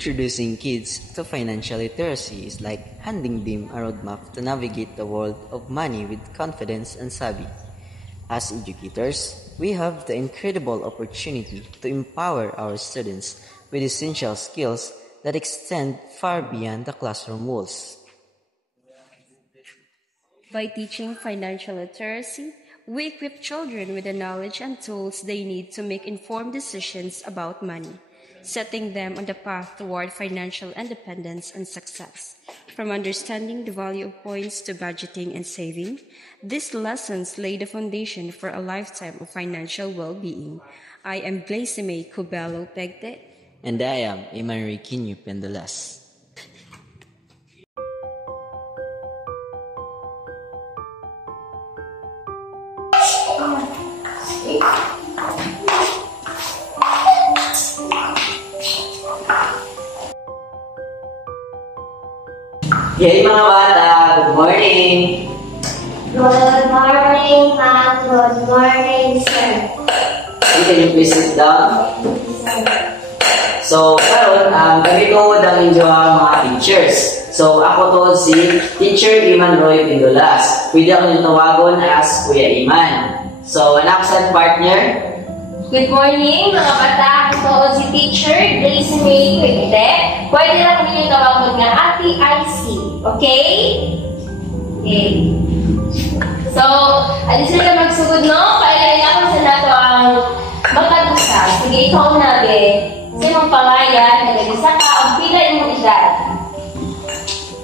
Introducing kids to financial literacy is like handing them a roadmap to navigate the world of money with confidence and savvy. As educators, we have the incredible opportunity to empower our students with essential skills that extend far beyond the classroom walls. By teaching financial literacy, we equip children with the knowledge and tools they need to make informed decisions about money, setting them on the path toward financial independence and success. From understanding the value of points to budgeting and saving, these lessons lay the foundation for a lifetime of financial well-being. I am Glacime Cubello Pegte. And I am Emanri Kinyu Pendalas. Hey mga bata, good morning! Good morning, ma'am. Good morning, sir. Hey, can you please sit down? So, karon kami to ang inyo mga teachers. So, ako to si Teacher Iman Roy Pindolas. Pwede ako nyo tawagon as Kuya Iman. So, anak sa partner? Good morning, mga bata. Ako si Teacher Glacime Pegte. Pwede lang kami yung tawagon nga Ate IC. Okay? Okay. So, alis na ka magsugod, no? Kailangan ako sa nato ang magkagusap. Sige, ikaw na, be. Sa mong pangayan, nag-isa ka, ang pila yung edad.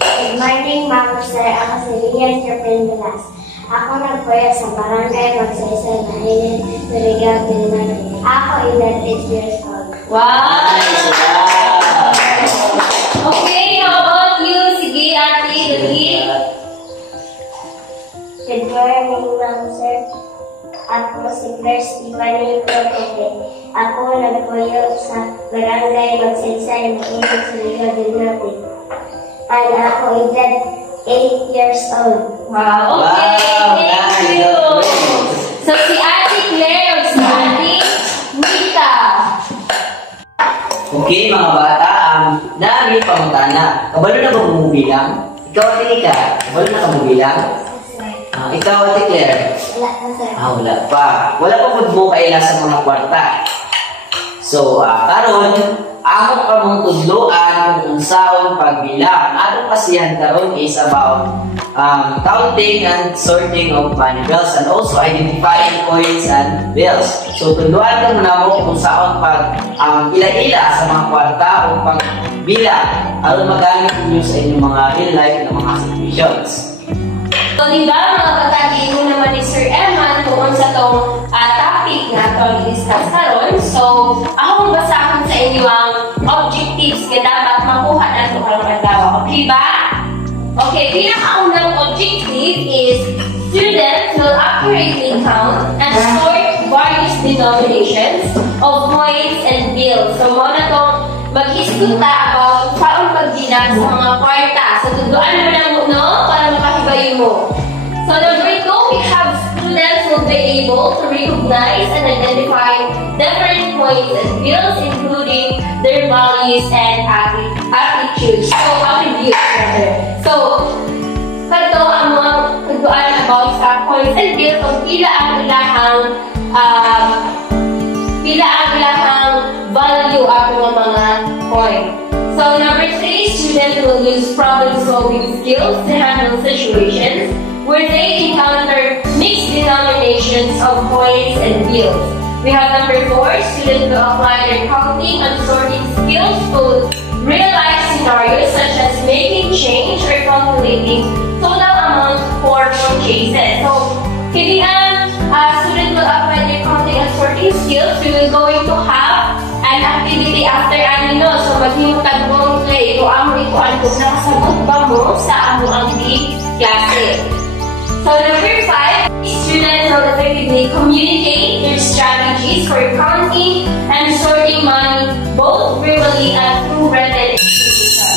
Good morning, ma'am, sir. Ako si Rian Kerpendalas. Ako nagpuya sa barangay Magsaysay na Hilin, Surigao, Pilipinas. Ako, edad 8 years old. Wow! Okay, how about you? Sige, Ate, Lugit. Good morning, ma'am, sir. Ako si Claire Stephanie Procope. Ako nagpuya sa barangay Magsaysay na Hilin, Surigao, Pilipinas. And ako, edad 8 years old. Wow, okay, thank you. So, si Ate Claire o si Ate Nita. Okay mga bata, dami pangutana. Kabalo na ba mo bilang? Ikaw Ate Nika, kabalo na ka mo bilang? Ikaw Ate Claire? Wala pa, sir. Wala pa. Wala pa po mo kaila sa mga kwarta. So, karon ako pa mong tudloan kung unsaon pagbilang. Atong kasihan karon is about counting and sorting of money bills and also identifying coins and bills. So, tudloan ka muna mo kung saan pag ila-ila sa mga kwarta o pagbilang aron magamit ninyo sa inyong mga real life na mga situations. So, diba mga katagi mo naman ni Sir Eman tungkol sa itong topic na itong i-discuss karon. So, ako basahan sa inyo ang objectives na dapat makuha na ito karong adlaw. Okay ba? Okay, pinakaunang objective is students will accurately count and sort various denominations of coins and bills. So, muna itong mag-iskuta about saan pagbilang sa mga kwarta. So, tuduan naman ang no para makahibayo mo. So, number 2, we have students will be able to recognize and identify different coins and bills, including their values and attitudes. So, attributes rather. So, kato ang mga tuduan about sa coins and bills kung pila ang ilahang value ang mga coin. So, number 3, students will use problem-solving skills to handle situations where they encounter mixed denominations of coins and bills. We have number 4, students will apply their counting and sorting skills to real-life scenarios such as making change or calculating total amount for purchases. So, kailangan students will apply their counting and sorting skills. We will going to have an activity after ano. So, maghimutag mong play. Ito ang ikuan kung nakasagot ba mo sa ano ang klase. So, number 5, students will effectively communicate their strategies for counting and sorting money both verbally and through written communication.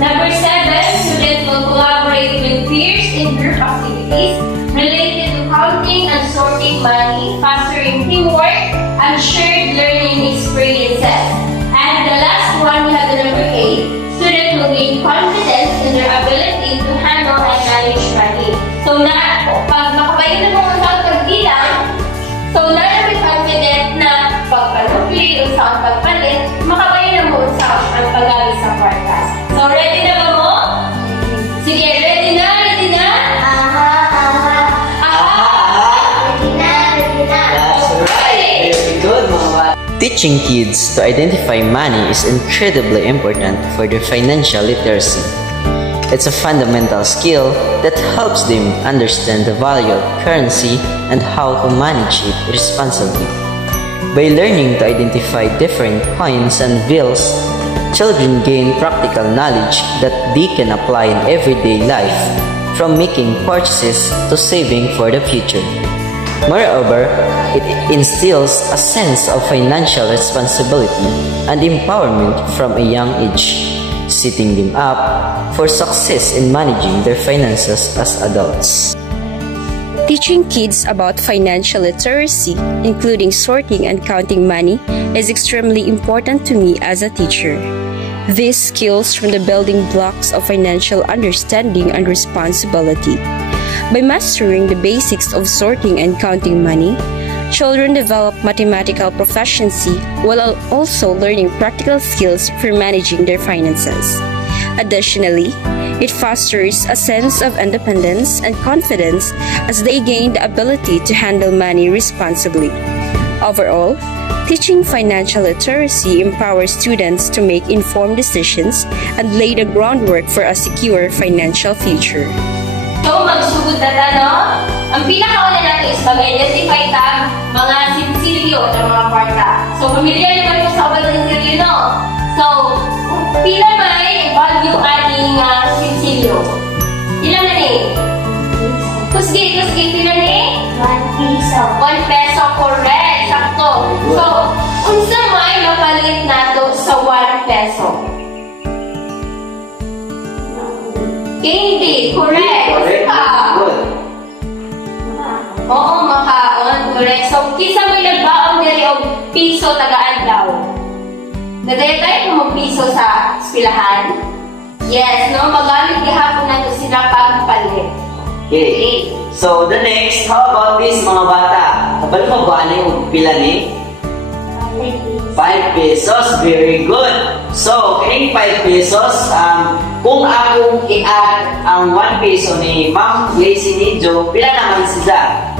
Number 7, students will collaborate with peers in group activities related to counting and sorting money, fostering teamwork and shared learning experiences. And the last one, we have the number 8. makabayo na mo sa ang paggamit sa kwarta. So, ready na ba mo? Sige, ready na? Ready na? Aha, aha. Ready na, ready na. That's right. Very good, mga bata. Teaching kids to identify money is incredibly important for their financial literacy. It's a fundamental skill that helps them understand the value of currency and how to manage it responsibly. By learning to identify different coins and bills, children gain practical knowledge that they can apply in everyday life, from making purchases to saving for the future. Moreover, it instills a sense of financial responsibility and empowerment from a young age, setting them up for success in managing their finances as adults. Teaching kids about financial literacy, including sorting and counting money, is extremely important to me as a teacher. These skills from the building blocks of financial understanding and responsibility. By mastering the basics of sorting and counting money, children develop mathematical proficiency while also learning practical skills for managing their finances. Additionally, it fosters a sense of independence and confidence as they gain the ability to handle money responsibly. Overall, teaching financial literacy empowers students to make informed decisions and lay the groundwork for a secure financial future. So, magsugod na no? Ang pinakauna natin is mag-identify tag mga sinsilyo at mga kwarta. So, familiar naman po sa mga sinsilyo, no? So, pila may value aning sinsilyo? Ilan na ni? Kusgi, pila ni? 1 piso. 1 peso, correct. Sakto. So, unsa may mapalit nato sa 1 peso? Candy, correct. Correct. Good. Oo, makaon. Correct. So, kisa may nagbaon diri og piso taga-adlaw. Nadayo tayo kung mag-piso sa eskwelahan? Yes, no? Magamit gihapon nato sila pagpalit. Okay. So, the next, how about this, mga bata? Kabalo mo ba yung pila ni? 5 pesos. Very good. So, kining 5 pesos, kung akong i-add ang 1 peso ni Ma'am Lacy Nijo, pila naman siya?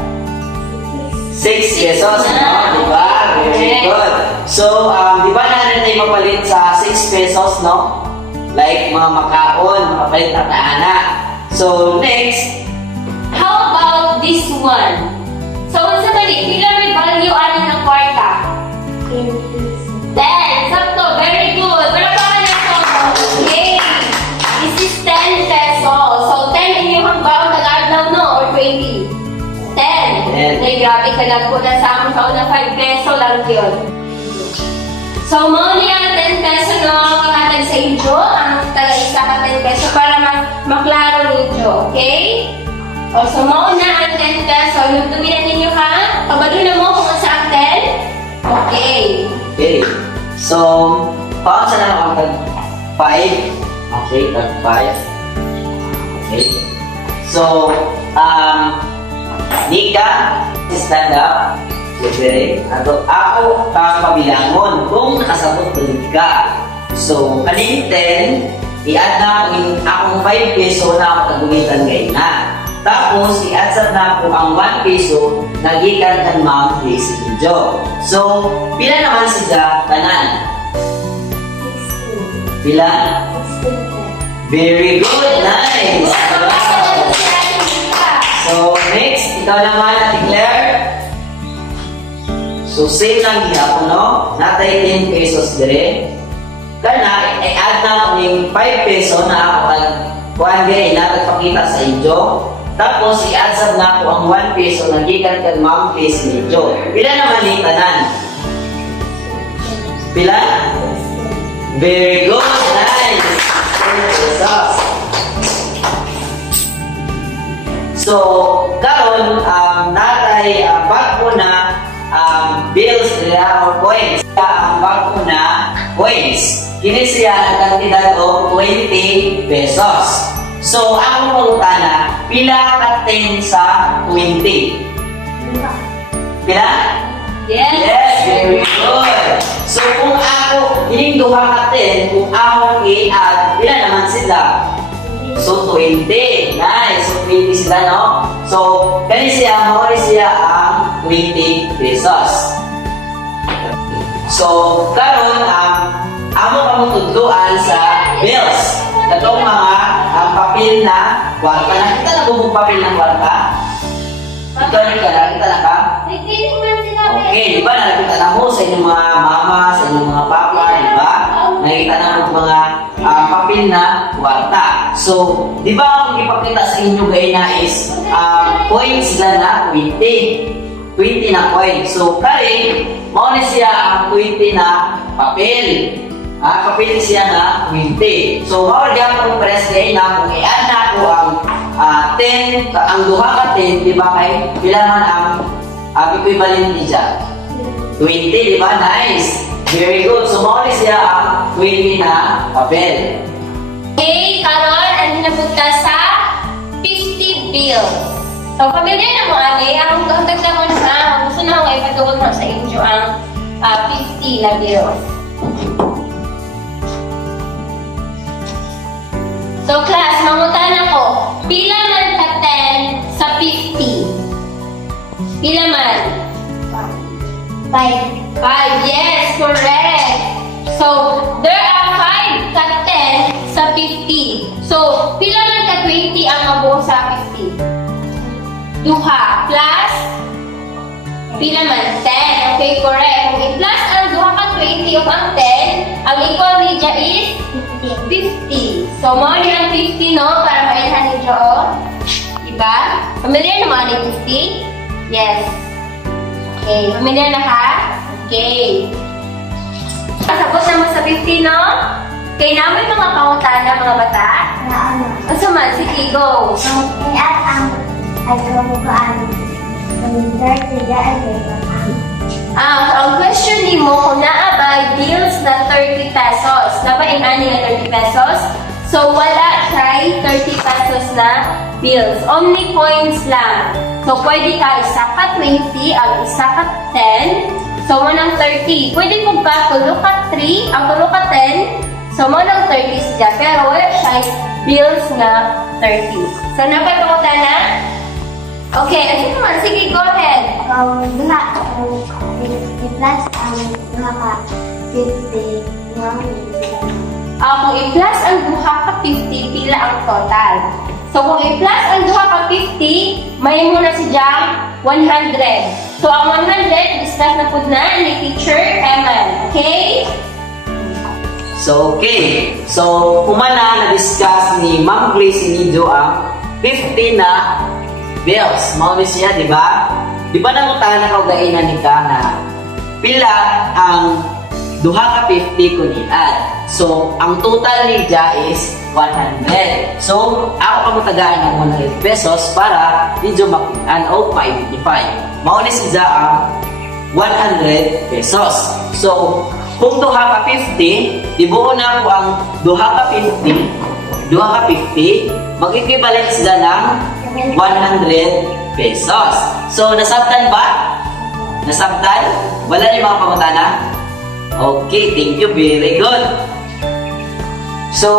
6 pesos, no? Diba? Very good. So, diba na tayo mapalit sa 6 pesos, no? Like mga makaon, mapalit na anak. So, next. How about this one? So, unsa man ni? Pila may value ani ng kwarta? 10. Sakto. Very good. Palakpakan na ito. Okay. This is 10 pesos. So, 10 inyong baon nag-adlaw, no? Or 20? 10. Ay, grabe ka lang po na sa aming kaon na 5 peso lang yun. So, mo niya 10 peso, no? Ihatag sa inyo. Ang taga-isa ka 10 peso para maklaro ninyo. Okay? O, so, mo na ang 10 peso. Yung tuminan ninyo, ha? Pabalo na mo kung sa 10. Okay. Okay. So, paano sa naman ang 5? Okay, tag 5. Okay. So, Nika, stand up. Siyempre, ako kapabilangon kung nakasabot ko ka. So, kaning 10, i-add na akong 5 peso na ako tagulitan ngayon na. Tapos, i-add na ako ang 1 peso na gikan kan Ma'am Lacy Nijo. So, pila naman siya tanan? 16. Pila? 16. Very good! Nice! So, next, ikaw naman, Ate Claire. So, same lang gihapon, no? Natay 10 pesos dire. Kana, i-add na ako ng 5 peso na ako kuhan gaya natagpakita sa inyo. Tapos, i-add na ako ang 1 peso na gikan kan Ma'am Lacy Nijo. Pila naman ni tanan? Pila? Very good! Nice! 10 pesos. So, karon natay bago na bills nila or coins. Ang bago na coins. Kini siya ang kantidad o 20 pesos. So, ang pangutana, pila ka 10 sa 20? Pila? Yes. Yes, very good. So, kung ako Kining duha ka 10 kung akong i-add, pila naman sila? So 20. Nice. So 20 sila, no? So, kani siya, mawari siya ang 20 pesos. So, karon amo ka mo tudloan sa bills. Katong mga papel na kwarta. Nakita na bubong papel ng kwarta? Ikaw nakita na ka? Okay, di ba? Nakita na mo sa inyong mga mama, sa inyong mga papa, di ba? Nakita na mo mga papel na kwarta. So, di ba kung ipakita sa inyo gaya na is coins lang na 20. 20 na coin. So, kari, mauna siya ang 20 na papel. Papel siya na 20. So, mauna diyan kung press kayo na kung i-add na ako ang 10, ang duha ka 10, di ba kay bilangan ang equivalent niya? 20, di ba? Nice. Very good. So, mauna siya ang 20 na papel. Okay, karon ang napunta sa 50 bills. So, familiar na mo, Ali. Ang dagdag mo na, gusto na akong ipatugod mo sa inyo ang 50 na bills. So, class, mangutan ako. Pila man ka 10 sa 50? Pila man? 5. 5, yes, correct. So, there are 5 ka 10 sa 50. So, pila man ka 20 ang mabuo sa 50? Duha plus pila man 10. Okay, correct. Kung i-plus ang duha ka 20 o ang 10, ang equal niya is 50. So, mo ni ang 50, no? Para mainhan niyo, oh. Diba? Familiar naman ang 50? Yes. Okay, familiar na ka? Okay. Pasabot naman sa 50, no? Okay, namin mga pangutana, mga bata. Ano man? Sige, go. Ang question ni mo, kung naabay bills na 30 pesos, nabain ani na 30 pesos? So, wala try 30 pesos na bills. Only coins lang. So, pwede ka isa ka 20, ang isa ka 10. So, mo ng 30. Pwede kung ka tulo ka 3, ang tulo ka 10. So, mo ng 30 siya. Pero, wala siya bills na 30. So, napatukutan na? Okay, ano naman? Sige, go ahead. Duha, i-plus ang duha ka 50, Kung i-plus ang duha ka 50, pila ang total. So, kung i-plus ang duha ka 50, may muna si Jam 100. So, ang 100, discuss na po na ni Teacher Eman. Okay? So, okay. So, kumana na-discuss ni Ma'am Grace Nido ang 50 na bills. Mauni siya, di ba? Di ba nangutan na kaugainan ni ka na pila ang duha ka 50 kung i-add. So, ang total ni Ja is 100. So, ako kamutagaan ng 100 pesos para medyo makitaan o ma-identify. Mauni si Ja ang 100 pesos. So, kung duha ka 50, ibuo na ako ang duha ka 50, mag-equivalent sila ng 100 pesos. So, nasabtan ba? Nasabtan? Wala niyo mga pangutana? Okay, thank you. Very good. So,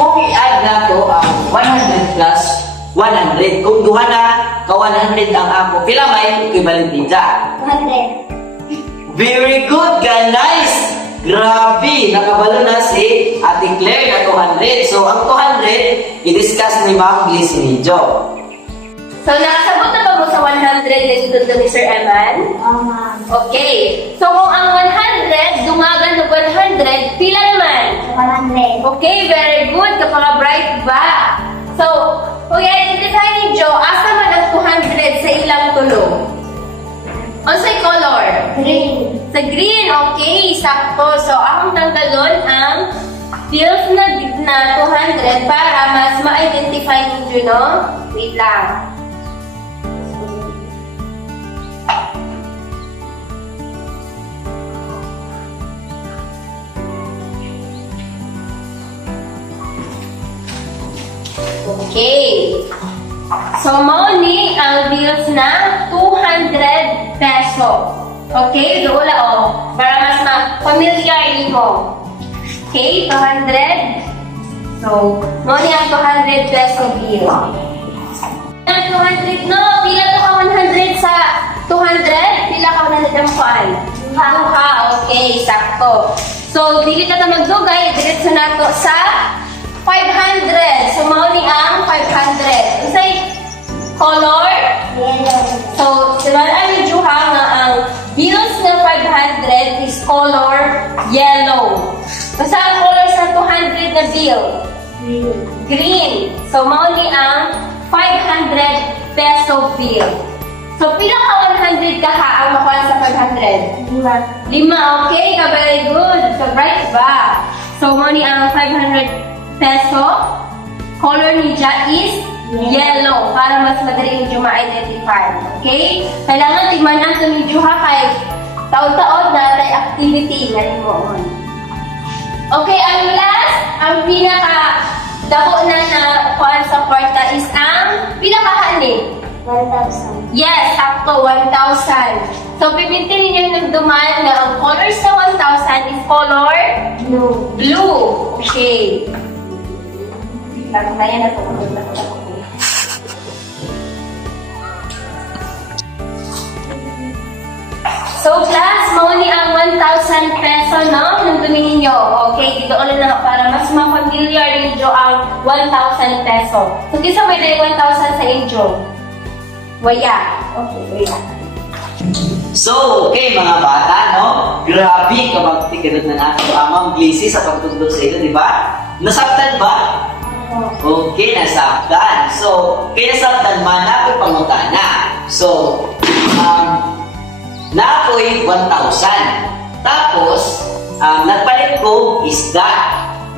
kung i-add na to ang 100 plus 100, kung duha na ka 100 ang ako, pila may equivalent din dyan? 100. Very good, guys! Grabe! Nakabalo na si Ate Claire na 200. So, ang 200, i-discuss ni Ma'am Grace Nido. So, nakasabot na ba mo sa 100 na dito ni Sir Eman? Okay. So, kung ang 100, dumagan ng 100, pila naman? 100. Okay, very good. Kapag-bright ba? So, kung i-identify ni Jo, asa man ang 200 sa ilang tulong? Ano sa color? Green. Sa green, okay, sakto. So, akong tanggalon ang bills na 200 para mas ma-identify ninyo, no? Wait lang. Okay. So, mo ni ang bills na 200 peso. Okay, doon para mas ma-familiar mo. Okay, 200. So, mo niya 200 peso bill. 200, no? Pila to ka 100 sa 200? Pila ka 105? Okay, sakto. So, dili ka na magdugay, diretso na to sa 500. So, mo ni ang 500. Usay color? Yellow. So, simulan ni Juha nga ang bills ng 500 is color yellow. Basta ang color sa 200 na bill? Green. So, mauni ang 500 peso bill. So, pila ka 100 ka ha ang makuha sa 500? 5. Okay, ka very good. So, right ba? So, mauni ang 500 peso. Color niya is yellow para mas madali yung ma-identify. Okay? Kailangan tigman natin ni Juha kay taon-taon na tayo activity na mo. Okay, ang last, ang pinaka-dako na kuhaan sa kwarta is ang pinaka-hani. 1,000. Yes, sakto, 1,000. So, pipintin ninyo yung duman na ang colors sa 1,000 is color Blue. blue. Okay. Kaya na ito. So, class, mauni ang 1,000 peso, no? Nung tumingin nyo. Okay, dito ulit na para mas ma-familiar ninyo ang 1,000 peso. So, kisa may day 1,000 sa inyo? Waya. Okay, waya. So, okay mga bata, no? Grabe kapag tikinod na natin ang Blissy sa pagtutulog sa ito, di ba? Nasaktan ba? Okay, nasaktan. So, kaya nasaktan man, napoy pangutana. So, napoy 1,000. Tapos, nagpalit ko isda.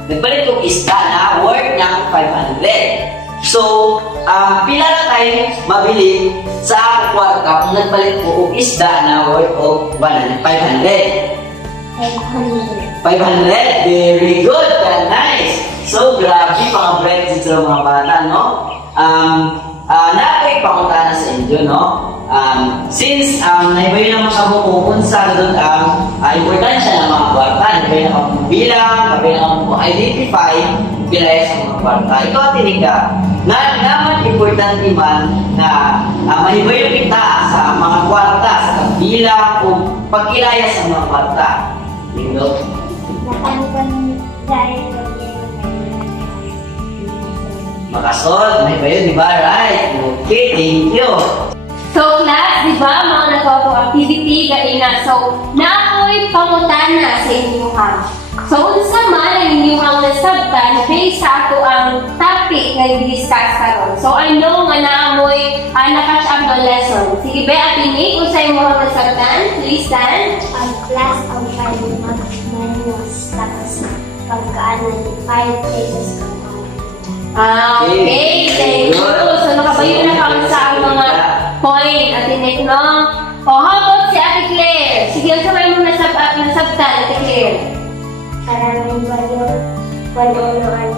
Nagpalit ko isda na worth ng 500. So, pila na tayo mabili sa kwarta kung nagpalit ko og isda na worth of 500. 500. Very good. Nice. So, grabe mga friends sa mga bata, no? Napoy pangutana sa inyo, no? Since naibayo naman sa kung sa doon ang importansya ng mga kwarta, naibayo na kung bilang, naibayo na kung identify bilay sa mga kwarta. Ikaw tiniga, naman importante man na maibayo kita sa mga kwarta, sa kabilang o pagkilaya sa mga kwarta. Lindo? Makasod, naibayo, di ba? Right. Okay, thank you. So, class, di ba, mga nagawa ko activity, ganina. So, naakoy pangutana sa inyo ha. So, unsa man ang inyong ang nasabtan based sa ato ang topic na i-discuss karon. So, I know nga naamoy nakatch up the lesson. Sige, be, atinig, kung sa'yo mo ang nasabtan, please stand. Ang class ang 5 minus tapos pagkaanan 5 pesos ka. Okay, thank you. So, nakabayo na kami sa mga point. Atinig, no? O, how about si Ate Claire? Sige, unsa may mo nasabtan, Ate Claire? Karaming bayo, panunuan,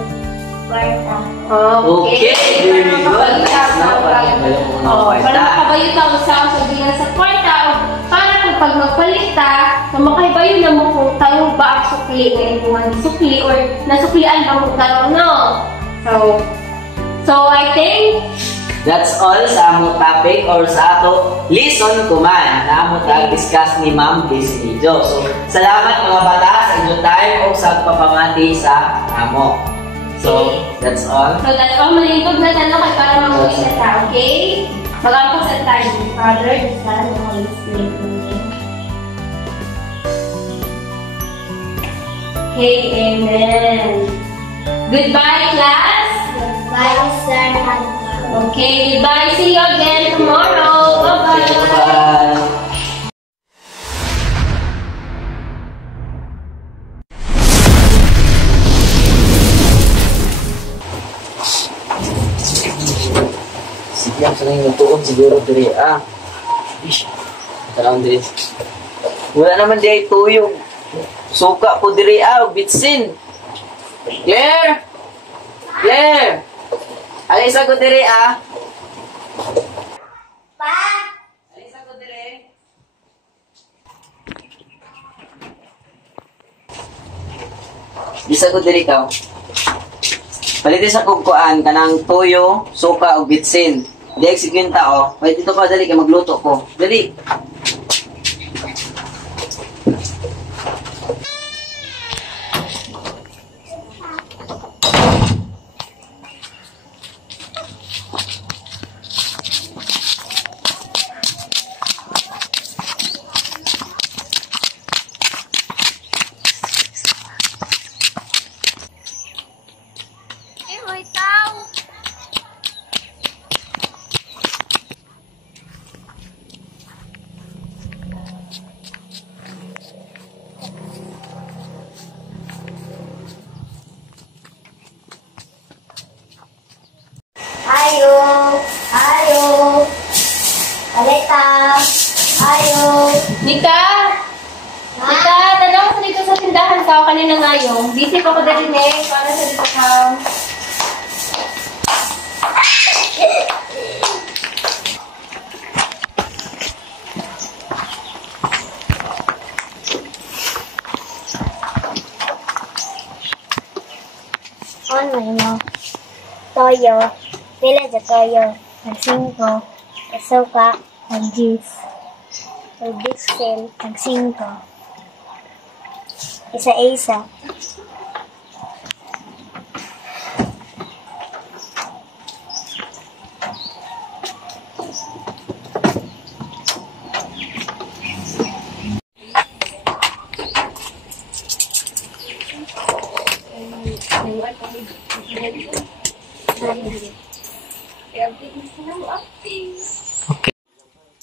kwarta. Okay, very good. Para makabayo ka sa bilang sa kwarta o para kung pag magpalita, na makahibayo na mo kung tayo ba ang sukli ngayon kung ang sukli or nasuklian ba mo karoon, no? So I think that's all sa among topic or sa ato lesson kuman na among discuss ni Ma'am Blissy Jo. So, salamat mga bata sa inyong time o sa papamati sa amo. So, that's all. So that's all. Malingkod na tanong kay para mag-uwi na ta, okay? Mag-ampos at tayo. Father, Son, and Holy Spirit. Okay, amen. Goodbye, class. Bye, sir. Okay, goodbye. See you again tomorrow. Bye-bye. Bye. Sige, ang sanay nagtuon siguro diri. Ish, tanong diri. Wala naman di tuyong. Suka po diri bitsin. Claire! Claire! Alisa ko diri Pa! Alisa ko diri. Bisa ko diri ka. Paliti sa kugkuan kanang toyo, suka ug bitsin. Di eksekwenta o. Pwede dito ka dali kay magluto ko. Dali. Ayo, ayo, Aleta, ayo. Nika! Nika, tanong ko dito sa tindahan ka kanina ngayon. Busy pa ko dali para sa dito ka. Ano mo? Toyo, pila sa toyo, ang 5, ang suka, ang juice, ang bitsin, ang 5, isa-isa.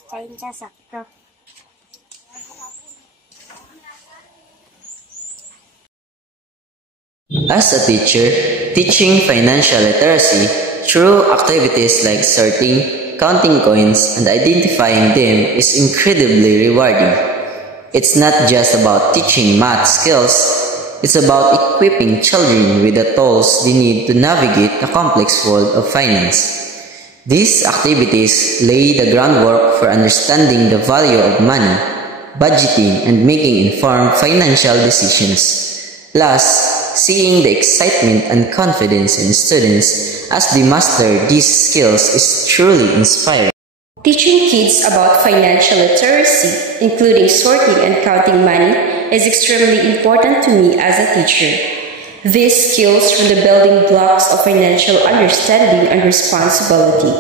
Kain siya sakto. As a teacher, teaching financial literacy through activities like sorting, counting coins, and identifying them is incredibly rewarding. It's not just about teaching math skills, it's about equipping children with the tools they need to navigate the complex world of finance. These activities lay the groundwork for understanding the value of money, budgeting, and making informed financial decisions. Plus, seeing the excitement and confidence in students as they master these skills is truly inspiring. Teaching kids about financial literacy, including sorting and counting money, is extremely important to me as a teacher. These skills are the building blocks of financial understanding and responsibility.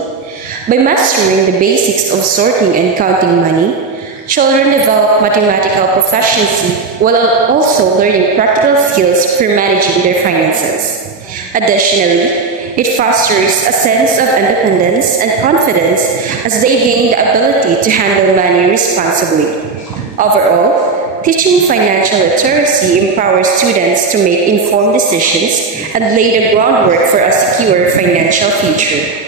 By mastering the basics of sorting and counting money, children develop mathematical proficiency while also learning practical skills for managing their finances. Additionally, it fosters a sense of independence and confidence as they gain the ability to handle money responsibly. Overall, teaching financial literacy empowers students to make informed decisions and lay the groundwork for a secure financial future.